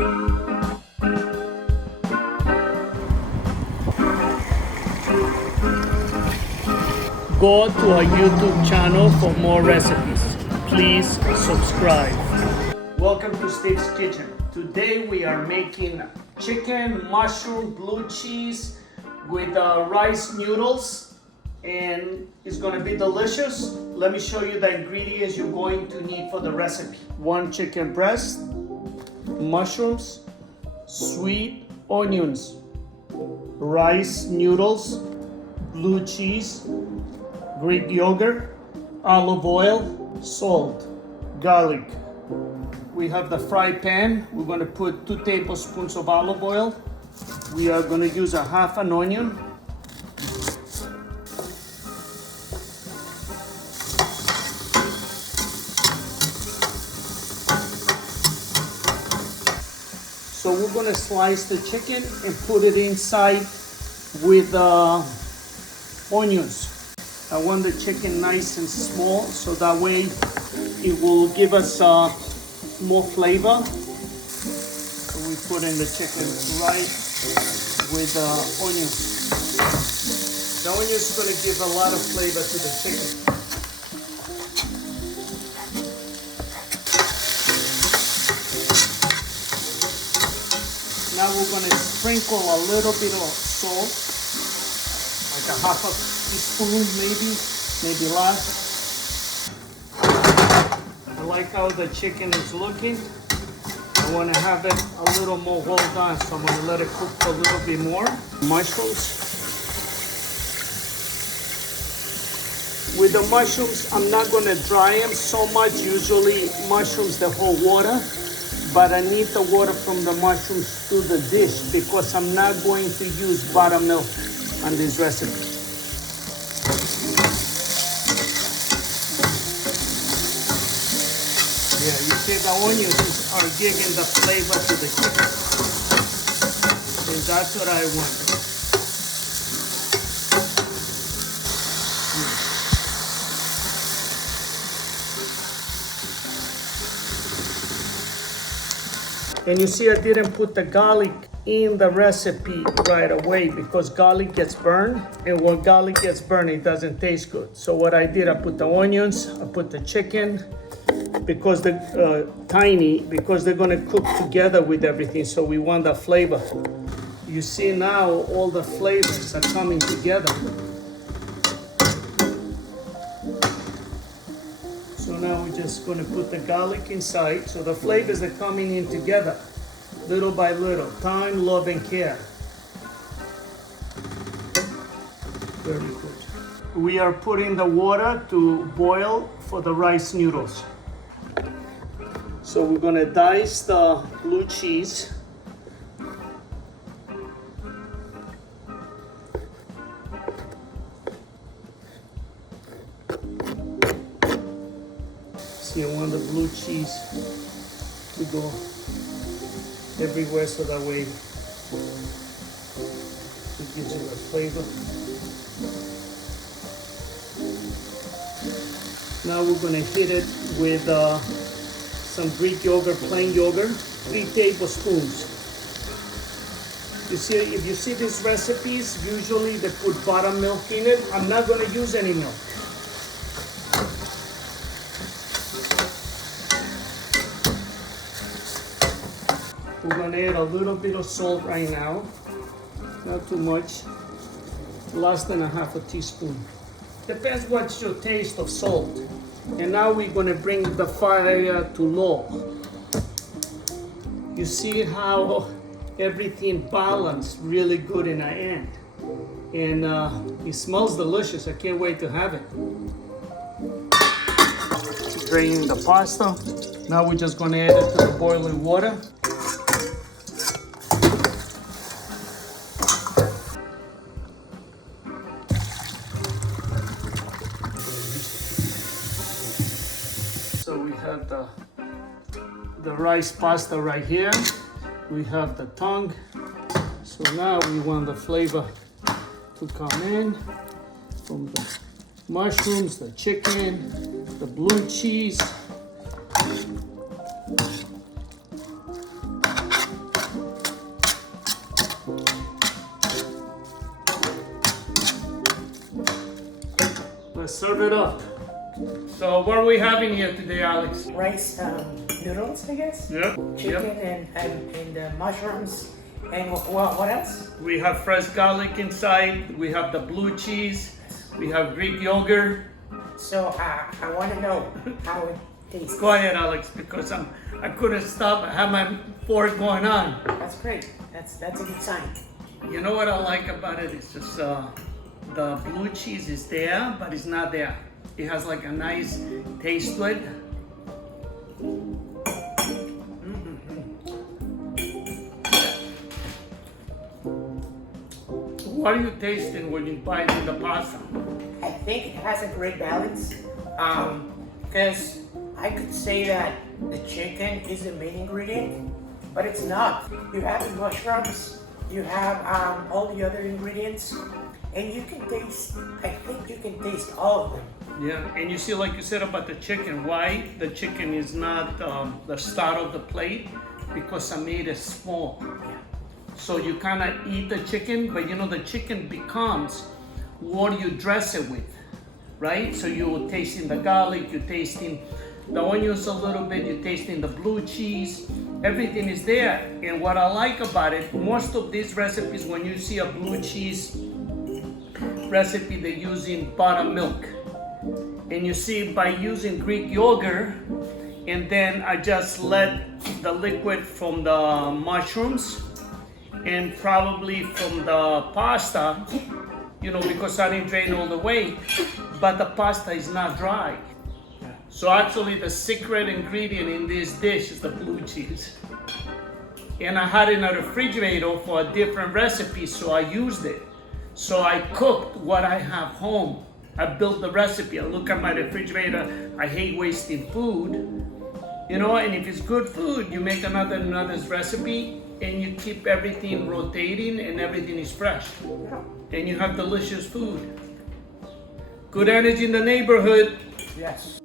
Go to our YouTube channel for more recipes. Please subscribe. Welcome to Steve's Kitchen. Today we are making chicken, mushroom, blue cheese with rice noodles, and it's going to be delicious. Let me show you the ingredients you're going to need for the recipe. 1 chicken breast, mushrooms, sweet onions, rice noodles, blue cheese, Greek yogurt, olive oil, salt, garlic. We have the fry pan. We're going to put 2 tablespoons of olive oil. We are going to use a half an onion. So we're going to slice the chicken and put it inside with onions. I want the chicken nice and small so that way it will give us more flavor. So we put in the chicken right with onions. The onions is going to give a lot of flavor to the chicken. Now we're going to sprinkle a little bit of salt, like a half a teaspoon maybe less. I like how the chicken is looking. I want to have it a little more well done, so I'm going to let it cook for a little bit more. Mushrooms. With the mushrooms, I'm not going to dry them so much. Usually mushrooms, they hold water, but I need the water from the mushrooms to the dish because I'm not going to use buttermilk on this recipe. Yeah, you see the onions are giving the flavor to the chicken. And that's what I want. And you see I didn't put the garlic in the recipe right away because garlic gets burned, and when garlic gets burned it doesn't taste good. So what I did, I put the onions, I put the chicken, because they're tiny, because they're going to cook together with everything, so we want the flavor. You see now all the flavors are coming together. So now we're just going to put the garlic inside, so the flavors are coming in together, little by little. Time, love, and care. Very good. We are putting the water to boil for the rice noodles. So we're going to dice the blue cheese. See, I want the blue cheese to go everywhere so that way it gives you the flavor. Now we're going to hit it with some Greek yogurt, plain yogurt, 3 tablespoons. You see, if you see these recipes, usually they put buttermilk in it. I'm not going to use any milk. We're going to add a little bit of salt right now, not too much, less than a half a teaspoon. Depends what's your taste of salt. And now we're going to bring the fire to low. You see how everything balanced really good in the end. And it smells delicious. I can't wait to have it. Draining the pasta. Now we're just going to add it to the boiling water. So we have the rice pasta right here. We have the tongue. So now we want the flavor to come in from the mushrooms, the chicken, the blue cheese. serve it up. So what are we having here today, Alex? Rice noodles, I guess. Yep. Chicken and mushrooms. And what else? We have fresh garlic inside. We have the blue cheese. We have Greek yogurt. So I want to know how it tastes. Go ahead, Alex, because I couldn't stop. I have my fork going on. That's great. That's a good sign. You know what I like about it? It's just the blue cheese is there, but it's not there. It has like a nice taste to it. What are you tasting when you bite into the pasta? I think it has a great balance. Because I could say that the chicken is the main ingredient, but it's not. You have the mushrooms, you have all the other ingredients, and you can taste, I think you can taste all of them. Yeah, and you see, like you said about the chicken, why the chicken is not the start of the plate? Because I made it small. So you kind of eat the chicken, but you know the chicken becomes what you dress it with, right? So you're tasting the garlic, you're tasting the onions a little bit, you're tasting the blue cheese, everything is there. And what I like about it, most of these recipes, when you see a blue cheese recipe, they're using buttermilk. And you see by using Greek yogurt, and then I just let the liquid from the mushrooms and probably from the pasta, you know, because I didn't drain all the way, but the pasta is not dry. So actually the secret ingredient in this dish is the blue cheese. And I had it in a refrigerator for a different recipe, so I used it. So I cooked what I have home. I built the recipe. I look at my refrigerator. I hate wasting food. You know, and if it's good food, you make another recipe and you keep everything rotating and everything is fresh. And you have delicious food. Good energy in the neighborhood. Yes.